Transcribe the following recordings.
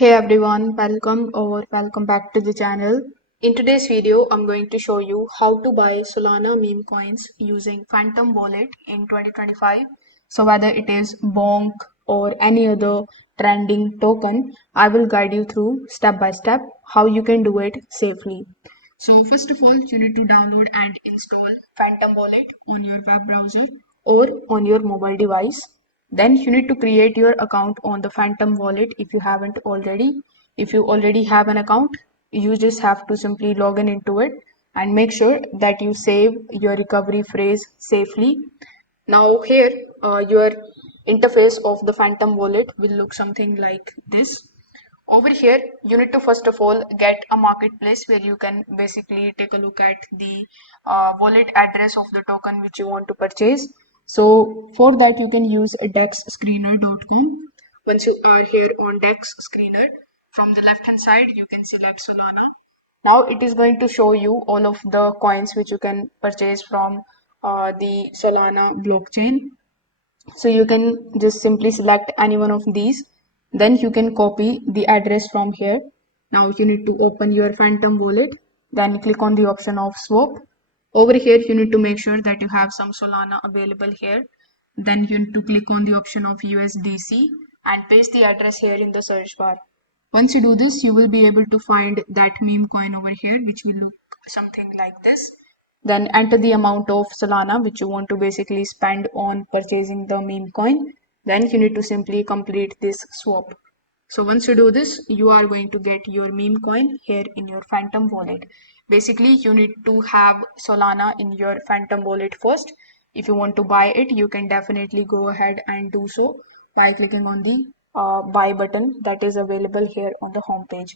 Hey everyone, welcome back to the channel. In today's video, I'm going to show you how to buy Solana meme coins using Phantom Wallet in 2025. So whether it is Bonk or any other trending token, I will guide you through step by step how you can do it safely. So first of all, you need to download and install Phantom Wallet on your web browser or on your mobile device. Then you need to create your account on the Phantom Wallet if you haven't already. If you already have an account, you just have to simply log in into it and make sure that you save your recovery phrase safely. Now here, your interface of the Phantom Wallet will look something like this. Over here, you need to first of all get a marketplace where you can basically take a look at the wallet address of the token which you want to purchase. So for that, you can use dexscreener.com. Once you are here on Dex Screener, from the left hand side, you can select Solana. Now it is going to show you all of the coins which you can purchase from the Solana blockchain. So you can just simply select any one of these. Then you can copy the address from here. Now you need to open your Phantom wallet. Then click on the option of swap. Over here, you need to make sure that you have some Solana available here. Then you need to click on the option of USDC and paste the address here in the search bar. Once you do this, you will be able to find that meme coin over here, which will look something like this. Then enter the amount of Solana which you want to basically spend on purchasing the meme coin. Then you need to simply complete this swap. So once you do this, you are going to get your meme coin here in your Phantom wallet. Basically, you need to have Solana in your Phantom wallet first. If you want to buy it, you can definitely go ahead and do so by clicking on the buy button that is available here on the home page.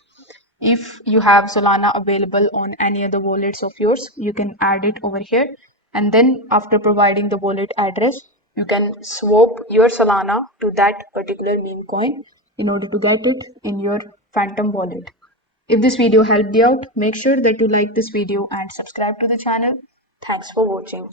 If you have Solana available on any other wallets of yours, you can add it over here. And then after providing the wallet address, you can swap your Solana to that particular meme coin in order to get it in your Phantom wallet. If this video helped you out, make sure that you like this video and subscribe to the channel. Thanks for watching.